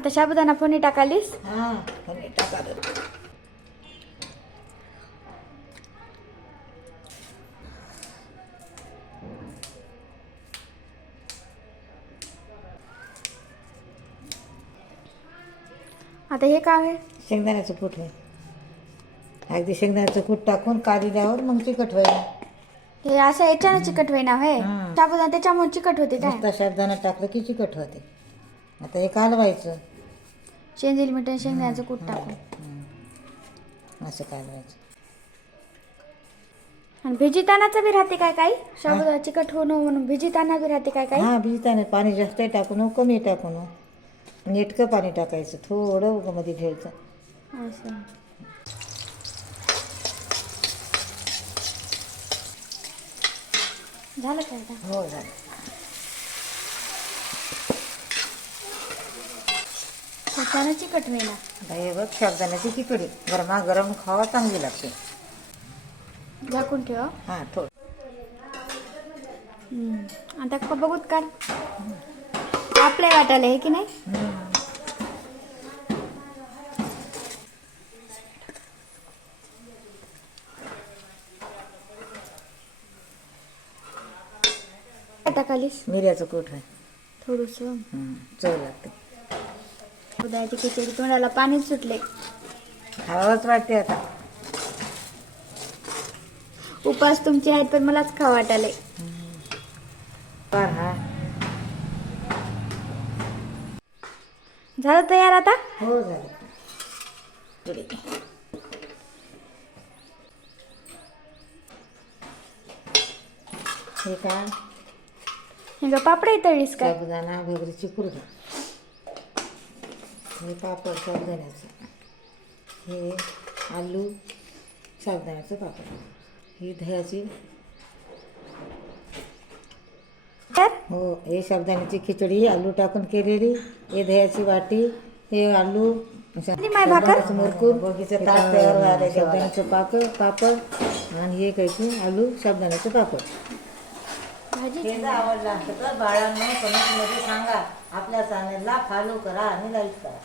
आता साबुदाणा फोडणी टाकालीस. हां फोडणी टाकालो. आता हे काय आहे? शेंगदाण्याचं कूट आहे. अगदी शेंगदाण्याचं कूट टाकून काढल्यावर मग चिकट होईल. हे असं याच्यानं चिकट होईना होय. हां. साबुदाणा त्याच्यामुळे चिकट होते काय? नुसता साबुदाणा टाकलं की चिकट होते. आता हे कालवायचं. शेंदील मीठ आणि शेंगदाण्याचं कूट टाकून. असं कालवायचं. आणि भिजितानाचं बी राहते काय काही? साबुदाणा चिकट होऊ नये म्हणून भिजिताना बी राहते काय काही? हां भिजताना पाणी जास्त टाकू नको कमी टाकू नको. नेटकं पाणी टाकायचं थोडं उगामध्ये घ्यायचं. असं. झालं काय आता? हो झालं. त्याच्यानं चिकट होईना. आता हे बघ साबुदाण्याची खिचडी गरमागरम खावा चांगली लागते. झाकून ठेव. हां थोडं. आता का बघूत का आपल्या वाटायला आहे की नाही? काय टाकालीस? मिऱ्याचं कूट आहे. थोडस. चव लागते. साबुदाण्याची खिचडी तोंडाला पाणीच सुटले. खावाच वाटते आता. उपास तुमचे आहेत पण मलाच खावा वाटायलंय. हा झालं तयार आता? हो झालं. हे काय हे ग पापड तळलीस काय? साबुदाणा भगरीची कुरडा. हे पापड साबुदाण्याचं. हे आलू साबुदाण्याचं पापड. ही दह्याची. तर हो हे साबुदाण्याची खिचडी आलू टाकून केलेली. हे दह्याची वाटी. हे आलू माय भाकर मुरकून बगीचं ताट तयार व्हायला. साबुदाण्याचं पापड आणि हे काही आलू साबुदाण्याचं पापड. भाजी हे जर आवडलं असेल तर बाळांनो कमेंटमध्ये सांगा. आपल्या चॅनलला फॉलो करा आणि लाईक करा.